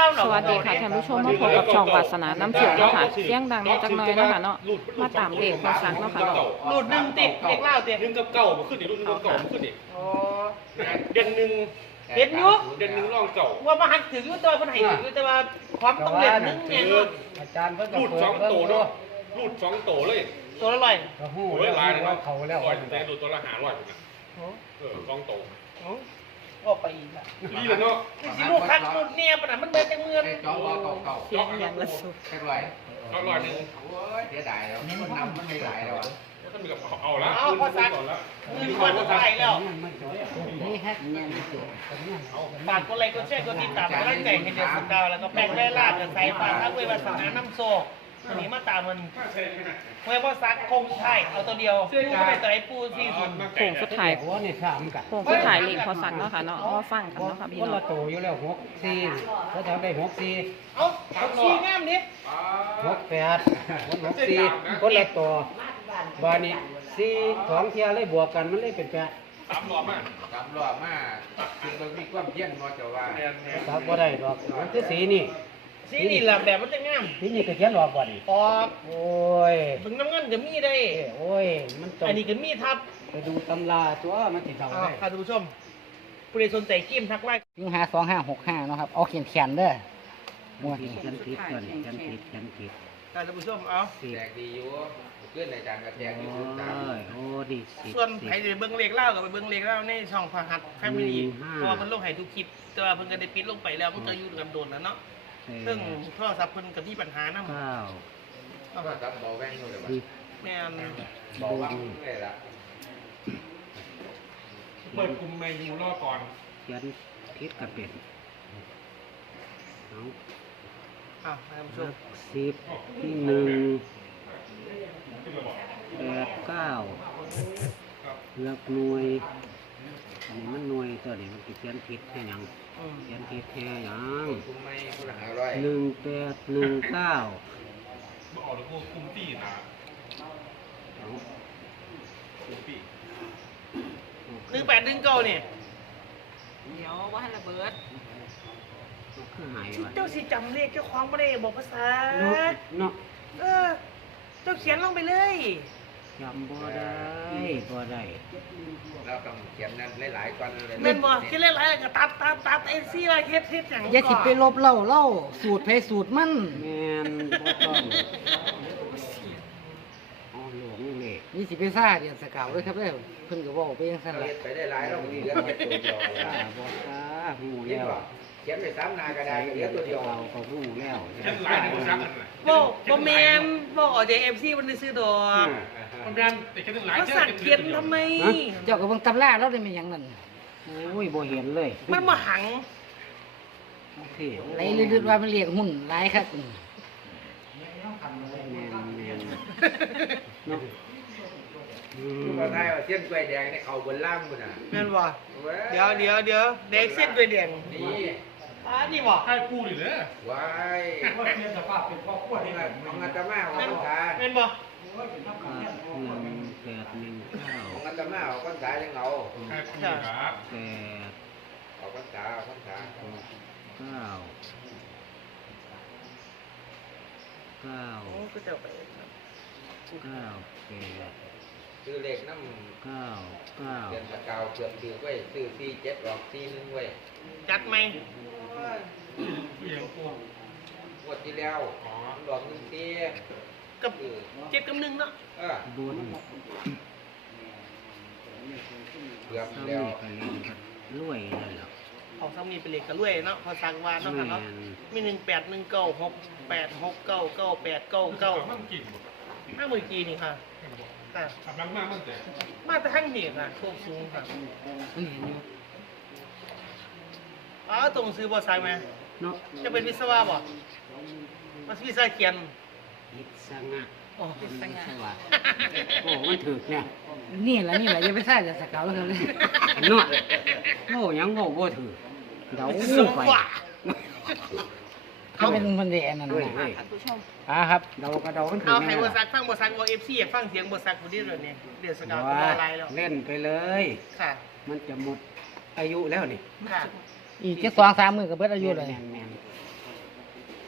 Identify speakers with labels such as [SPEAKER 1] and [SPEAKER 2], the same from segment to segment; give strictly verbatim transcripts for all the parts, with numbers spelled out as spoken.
[SPEAKER 1] สวัสดีค่ะท่านผู้ชมมาพบกับช่องวาสนาน้ำเสียงเนาะค่ะเสียงดังมาจากน้อยเนาะค่ะเนาะมาตามเลขมาสั่งเนาะค่ะเนาะ
[SPEAKER 2] รูดหนึ่งติดเด็กเล่าติด
[SPEAKER 3] หนึ่งกับเก่ามาขึ้นอีกรุ่นหนึ่งกับเก่ามาขึ้นอีก
[SPEAKER 2] โอ้
[SPEAKER 3] เดือนหนึ่ง
[SPEAKER 2] เห็นยุ
[SPEAKER 3] เดือนหนึ่งร่องเก่า
[SPEAKER 2] ว่ามาหักถึงยุตัวมันให้ถึงยุแต่ว่าความต้องเล่นนึงเนี่ยเนาะ
[SPEAKER 4] อาจารย์เพิ่นก็
[SPEAKER 3] รูด
[SPEAKER 4] เปิด
[SPEAKER 3] สองโตเนาะรูดสองโตเลย
[SPEAKER 2] ตัวละร้อย
[SPEAKER 4] ก็ฮู้
[SPEAKER 3] โอ้
[SPEAKER 4] แล้
[SPEAKER 3] ยว ลายเลย
[SPEAKER 4] ว่า
[SPEAKER 3] เนาะ
[SPEAKER 4] เขาแล้ว
[SPEAKER 3] ร้อยแต่รูดตัวละหาร้อยนะ
[SPEAKER 2] โอ้
[SPEAKER 3] เออสองโต
[SPEAKER 2] โอ้ก็ไปอีกละ
[SPEAKER 3] นี่เลยเนาะ
[SPEAKER 2] นี่สิลูกคักลูกเนี่ยปะน่ะมันเดินจังเมือน
[SPEAKER 5] จอว่าเก่าเก่า
[SPEAKER 1] เสียงอย่างละสุด
[SPEAKER 5] แค่ร้อย
[SPEAKER 3] เอาร้อยหนึ่ง
[SPEAKER 5] โอ้ยเสียดายแล้วมันนำมันไม่หลายแล้วอ่ะ
[SPEAKER 3] แล้วก็มีกับเอาละ
[SPEAKER 2] เอาพอสัก
[SPEAKER 3] ก่อนละ
[SPEAKER 2] เงินวันเท่าไหร่แล้ว
[SPEAKER 4] นี่แฮกยังไม่เจอ
[SPEAKER 2] ฝากกดไลค์กดแชร์กดติดตามกำลังใจให้เดือนสุดดาวแล้วก็แป้งได้ลาบกับใส่ฝากทักเววาสนาน้ำโซวันนี้มาตามมันเมื่อพอสักคงใช่เอาตัวเดียวปูก็ได้ตัวไอ้ปูที่สุด
[SPEAKER 1] โค้งสุดท้าย
[SPEAKER 4] หัวนี่สามกัน
[SPEAKER 1] โค้งสุดท้ายเลขพอสั่งเนาะค่ะเนาะมาฟังกันเนาะค่ะพี่
[SPEAKER 4] คน
[SPEAKER 1] น้อ
[SPEAKER 4] ละ
[SPEAKER 1] ง
[SPEAKER 4] โตอยู่แล้วหกสี่เขาทำได้หกสี่
[SPEAKER 2] เอาเอาชี้งามดิ
[SPEAKER 4] หกแปดคนหกสี่คนละโตบานี้สี่สองเทียเลยบวกกันมันเลยเป็นแปด
[SPEAKER 3] สามรอบมา
[SPEAKER 5] สามรอบมาคือมันมีความเพี้ยนมาจะว่า
[SPEAKER 4] ตับบ่ได้ดอกมันคือสีนี่
[SPEAKER 2] สีนี่แหละแบบมันจะงาม
[SPEAKER 4] สีนี่ก็เขียนออกบ่นี่
[SPEAKER 2] ออก
[SPEAKER 4] โอ้ย
[SPEAKER 2] ถึงน้ำเงินก็มีได้
[SPEAKER 4] โอ้ยมันต้อง
[SPEAKER 2] อันนี้ก็มีทับ
[SPEAKER 4] ไปดูตำราตัวมันสิเท่า
[SPEAKER 2] อ่า
[SPEAKER 4] ได้
[SPEAKER 2] ค่ะท่านผู้ชมผู้ใดสนใจกิ้มทักไลน์
[SPEAKER 4] ยิงหาสองห้าหกห้าเนาะครับเอาเขียนเขียนเด้อมัวเขียนผิดก่อนเขียนผิดเขียนผิด
[SPEAKER 2] ค่ะท่านผู้ชมเอา
[SPEAKER 5] แจกดีอยู่เพื่อนในจานกระแจก
[SPEAKER 4] โอ้
[SPEAKER 5] ที่สุดตาม
[SPEAKER 4] ยโอ้ดีสิ
[SPEAKER 2] ส่วนใครจะเบิ้งเลขเล่ากับไปเบิ้งเลขเล่าในช่องพหัสแฟมิลี่
[SPEAKER 4] อืมห้า
[SPEAKER 2] เพราะว่าเพิ่นลงให้ทุกคลิปแต่ว่าเพิ่นก็ได้ปิดลงไปแล้วมันก็อยู่กันโดนแล้วเนาะซึ่งโทรศัพท์เพิ่นก็มีปัญหานำ
[SPEAKER 4] เก้า
[SPEAKER 5] ก็ตัดเบาแว่งอยู่เลยว่ะ
[SPEAKER 4] สิบ
[SPEAKER 2] แม่น
[SPEAKER 5] เบาว่างเลยล่ะ
[SPEAKER 3] เปิดกลุ่มเมนูรอก่อน
[SPEAKER 4] เขียนผิดกับเป็นเอา
[SPEAKER 2] อ้าวท่านผู้ช
[SPEAKER 4] ห
[SPEAKER 2] ม
[SPEAKER 4] ลักสิบที่หนึ่งแปดเก้าหลักหน่วยอันนี้มันหน่วยตัวนี้มันสิเขียนผิดแค่หยัง
[SPEAKER 2] อืม
[SPEAKER 4] เขียนผิดแค่หยัง
[SPEAKER 5] คุ้มไม่คุณหาร้อย
[SPEAKER 4] หนึ่งแปดหนึ่งเก้า
[SPEAKER 3] มาออกแล้วก็คุมตี้นะ
[SPEAKER 4] เอา
[SPEAKER 3] คุมตี้
[SPEAKER 2] หนึ่งแปดหนึ่งเก้านี่
[SPEAKER 1] เดี๋ยวว่าให้ระเบิด
[SPEAKER 4] เอาคือหาย
[SPEAKER 2] ชุด
[SPEAKER 4] วะ
[SPEAKER 2] เจ้าสิจำเลขเจ้าของบ่ได้บอกภาษา
[SPEAKER 4] เนาะเนาะ
[SPEAKER 2] เออเจ้าเขียนลงไปเลย
[SPEAKER 4] จำบ่ได้บ่ได้
[SPEAKER 5] เราต้องเขียนนั้นหลายๆก่อนเลย
[SPEAKER 2] แม่นบ่เขียนเลขหลายก็ตัดตัดตัดเอ็นซีไว้เฮ็ดเฮ็ดหยัง
[SPEAKER 6] อย่าสิไปลบเล่าเล่าสูตรไผสูตรมัน
[SPEAKER 4] แม่นบ่ต้องเอาหลวงเลย
[SPEAKER 6] นี่สิไปซ่าเดียนสกาวเลยครับเด้อเพิ่นก็เว้าไปจังซั่น
[SPEAKER 5] เรา
[SPEAKER 6] ล่ะ
[SPEAKER 5] เรียนไปได้หลายเรามีเหลือแค่ตัวเดียว
[SPEAKER 4] ตาบ่ตาหู
[SPEAKER 5] เขียน
[SPEAKER 4] แล้ว
[SPEAKER 5] ว่าเขียนไปสามหนากระดาษเหลือตัวเดียว
[SPEAKER 4] เราก็หูแล้ว
[SPEAKER 3] เช่นลายหนึ่งซักกันเลย
[SPEAKER 2] บ่บ่แม่นบ่ออกจาก เอฟ ซี มันได้ซื้อดอก
[SPEAKER 3] มันเป็นแต่แค่ถึงหลาย
[SPEAKER 2] เขาสักเขียนทำไม
[SPEAKER 6] เจ้าก็เบิ่งตำราเราได้แม่นหยังนั่น
[SPEAKER 4] โอ้ยบ่เห็นเลย
[SPEAKER 2] มันมาหัง
[SPEAKER 4] โอเค
[SPEAKER 6] ไหลลืดๆว่ามันเรียกหุ้นหลายครับอืม
[SPEAKER 4] แม่นแม่นเนาะอื
[SPEAKER 5] คือ
[SPEAKER 4] ม
[SPEAKER 5] ว่าไทยว่าเส้นกล้วยแดงนี่เขาบนล่างบุญอ่ะ
[SPEAKER 2] แม่นบ่เดี๋ยวเดี๋ยวเดี๋ยวแดงเส้นด้วยแดง
[SPEAKER 5] นี่
[SPEAKER 2] อ่านี่บ่
[SPEAKER 3] ให้ปูดิเด้อ
[SPEAKER 5] ว้ายของอาตมาของ
[SPEAKER 2] แม่น
[SPEAKER 5] ภาษา
[SPEAKER 2] แม่นบ่
[SPEAKER 4] ครับหนึ่งแปดหนึ่งเก้า
[SPEAKER 5] ของอาตมาของภาษายังเอา
[SPEAKER 3] ให้ปูครับ
[SPEAKER 4] แปด
[SPEAKER 5] ของภาษาของภาษา
[SPEAKER 4] หกเก้าเก้า
[SPEAKER 2] โอ้ก็จะไป
[SPEAKER 4] เก้าแปด
[SPEAKER 5] ซื้อเลขน้
[SPEAKER 4] เก้าเก้า
[SPEAKER 5] ำเดือนสกาวเกือบถือไว้ซื้อสี่เจ็ดออกสี่หนึ่งไว้
[SPEAKER 2] จัดไหม
[SPEAKER 3] ผู้หญิงปู
[SPEAKER 5] งวดที่แล้วอ๋อดอกหนึ่งสี่
[SPEAKER 2] กับ
[SPEAKER 5] คือ
[SPEAKER 2] เจ็ดกับหนึ่งเนาะ
[SPEAKER 5] เออ
[SPEAKER 4] บุญ
[SPEAKER 5] เกือบ
[SPEAKER 4] ซ้ำ
[SPEAKER 5] แล้ว
[SPEAKER 4] นี่ก็เรียนกันรวยเลยหรอก
[SPEAKER 2] เอาซ้ำนี้ไปเลยก็รวยเนาะพอสั่งวานเนาะค่ะเนาะมีหนึ่งแปดหนึ่งเก้าหกแปดหกเก้าเก้าแปดเก้าเก้า
[SPEAKER 3] มั่งกิน
[SPEAKER 2] ห้าหมื่นกีนี่ค่ะค่ะ
[SPEAKER 3] ขับลังมากมั่งแต่
[SPEAKER 2] มาแต่ทั้งนี่ค่ะโคกสูงค่ะ
[SPEAKER 6] มันเห็นอยู่
[SPEAKER 2] อ๋อตรงซื้อบอสไซค์ไหม
[SPEAKER 4] เนาะ
[SPEAKER 2] จะเป็นวิศวะบ่มันวิศวะเขียน
[SPEAKER 4] อิสงะ
[SPEAKER 2] โอ้
[SPEAKER 4] อิสวะโอ้มันถึกเนี่ย
[SPEAKER 6] นี่ล่ะนี่ล่ะอย่าไปซ่าเดียนสกาวเลยครับเด้อ
[SPEAKER 4] เนาะโอ้ยังโง่บ่ถือเดา
[SPEAKER 2] วิศ
[SPEAKER 4] ไป
[SPEAKER 2] วะ
[SPEAKER 6] เขาเป็นมันได้อันนั้น
[SPEAKER 4] เฮ้ย
[SPEAKER 6] น่ะ
[SPEAKER 4] เฮ้ย
[SPEAKER 1] ท่านผู้ชม
[SPEAKER 4] อ่าครับเดาก็เดามันถึ
[SPEAKER 2] เอา
[SPEAKER 4] ง
[SPEAKER 2] ให้
[SPEAKER 4] แน่
[SPEAKER 2] บอ
[SPEAKER 4] ล่ะ
[SPEAKER 2] สักฟังบอสักบอเอฟซีอยากฟังเสียงบอสักคนนี้เลยเนี่ยเดือดสกาวเป็น
[SPEAKER 4] ว่า
[SPEAKER 2] อะไรแล้ว
[SPEAKER 4] เล่นไปเลย
[SPEAKER 2] ค่ะ
[SPEAKER 4] มันจะหมดอายุแล้วนี่
[SPEAKER 2] ค่ะ
[SPEAKER 6] อีกแค่สองสามมื้อก็เบิดอายุเลย
[SPEAKER 4] แม่นแม่น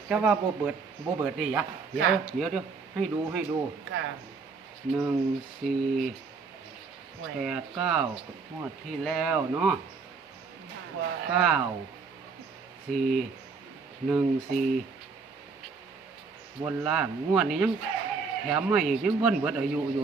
[SPEAKER 4] จะว่าโบเบิดโบเบิดดิยะเดี๋ยว
[SPEAKER 2] ค่ะ
[SPEAKER 4] เดี๋ยวเดี๋ยวให้ดูให้ดู
[SPEAKER 2] ค่ะ
[SPEAKER 4] หนึ่งสี่
[SPEAKER 2] ห่วย
[SPEAKER 4] แปดเก้างวดที่แล้วเนาะ
[SPEAKER 2] ว่า
[SPEAKER 4] เก้าสี่หนึ่งสี่บนล่างงวดนี้ยังแถมมาอีกยังวนเบิดอายุอยู่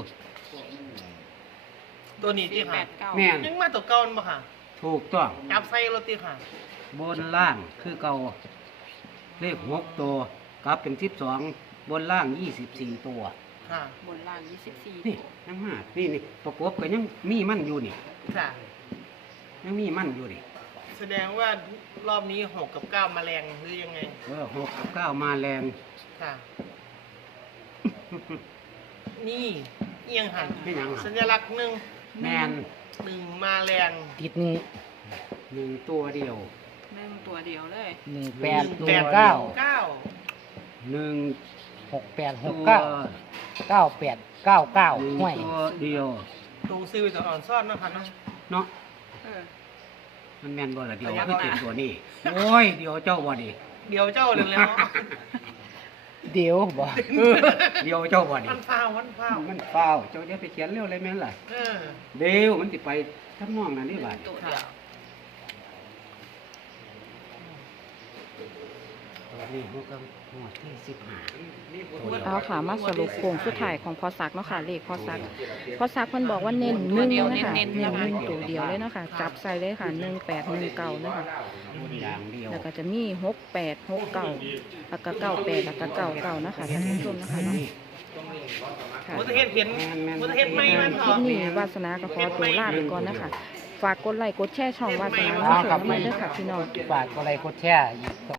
[SPEAKER 2] ตัวนี้ที่
[SPEAKER 1] แป
[SPEAKER 2] ค่ะ
[SPEAKER 1] ดเก้า
[SPEAKER 4] แม่น
[SPEAKER 2] ยังมาตัวเก่าบ่ค่ะ
[SPEAKER 4] ถูกต้อง
[SPEAKER 2] จับใส่รถที่ค่ะ
[SPEAKER 4] บนล่างคือเก่าเลขหกตัวกลับเป็นสิบสองบนล่างยี่สิบสี่ตัว
[SPEAKER 2] ค่ะ
[SPEAKER 1] บนล่างยี่สิบสี่
[SPEAKER 4] นี่ยังมานี่นี่ประกบก็ยังมีมันอยู่นี่
[SPEAKER 2] ค่ะ
[SPEAKER 4] ยังมีมันอยู่นี่
[SPEAKER 2] แสดงว่ารอบนี้หกกับเก้ามาแรงหรือยังไง
[SPEAKER 4] เออหกกับเก้ามาแรง
[SPEAKER 2] ค่ะ นี่เอียงหัน
[SPEAKER 4] ไม่ยัง
[SPEAKER 2] สั
[SPEAKER 4] หัน
[SPEAKER 2] ญลักษณ์หนึ่ง
[SPEAKER 4] แมน
[SPEAKER 2] หนึ่งมาแรง
[SPEAKER 6] ติดหนึ่ง
[SPEAKER 4] หนึ่งตัวเดียว
[SPEAKER 1] หนึ่งตัวเดียวเลย
[SPEAKER 6] หนึ่งแปด
[SPEAKER 2] หนึ่ง
[SPEAKER 6] ห
[SPEAKER 2] แป
[SPEAKER 6] นึ่ง
[SPEAKER 2] ด
[SPEAKER 6] เก้า
[SPEAKER 2] เก้า
[SPEAKER 4] หนึ่ง
[SPEAKER 6] หกแปดห
[SPEAKER 4] ตั
[SPEAKER 6] ก
[SPEAKER 4] ว
[SPEAKER 6] เก้าเก้าแปดเก้าเก้า
[SPEAKER 4] หนึ่ง
[SPEAKER 6] ห่วย
[SPEAKER 4] ตัวเดียว
[SPEAKER 2] ตูซื้อตัวอ่อนซ่อนเนาะคะเนาะ
[SPEAKER 4] เนาะ
[SPEAKER 1] เออ
[SPEAKER 4] มันแมนบ่ละเดียว
[SPEAKER 2] แต่ยัง
[SPEAKER 4] คือติดตัวนี้โอ้ยเดียวเจ้าบ่ดิ
[SPEAKER 2] เดี๋ยวเจ้าเลยแล้ว
[SPEAKER 6] เดี๋ยวบ่
[SPEAKER 4] เออเดียวเจ้าบ่ดิ
[SPEAKER 2] มันฟ้าวมันฟ้าว
[SPEAKER 4] มันเฝ้าวเจ้าจะไปเขียนเร็วเลยแม่นล่ะ
[SPEAKER 2] เออ
[SPEAKER 4] เดียวมันสิไปทำนองนั้นนี่บ่าด
[SPEAKER 1] ตัวเดียว
[SPEAKER 4] นี่มันก็หมวดที่สิบห้า
[SPEAKER 1] เอาค่ะมาสรุปโครงสุดท้ายของพอสักเนาะค่ะเลขพอสักพอสักเพิ่นบอกว่าเน้นหนึ่งนะคะเน้นหนึ่งตัวเดียวเลยเนาะค่ะจับใส่เลยค่ะหนึ่งแปดหนึ่งเก้านะคะ
[SPEAKER 4] อย่างเดียว
[SPEAKER 1] แล้วก็จะมีหกแปดหกเก้าแล้วก็เก้าแปดแล้วก็เก้าเก้านะคะท่านผู้ชมนะคะเนาะค่ะ
[SPEAKER 2] มุตเฮ็ดเห็นมุตเฮ็ดไม่มันเหร
[SPEAKER 1] คลิ
[SPEAKER 2] อ
[SPEAKER 1] ปนี้วาสนาก็ขอตัวลาไปก่อนนะคะฝากกดไลค์กดแชร์ช่องวาสนาน้ำเสือน้ำมันด้วยค่ะพี่น้อง
[SPEAKER 6] ฝากกดไลค์กดแชร์อีก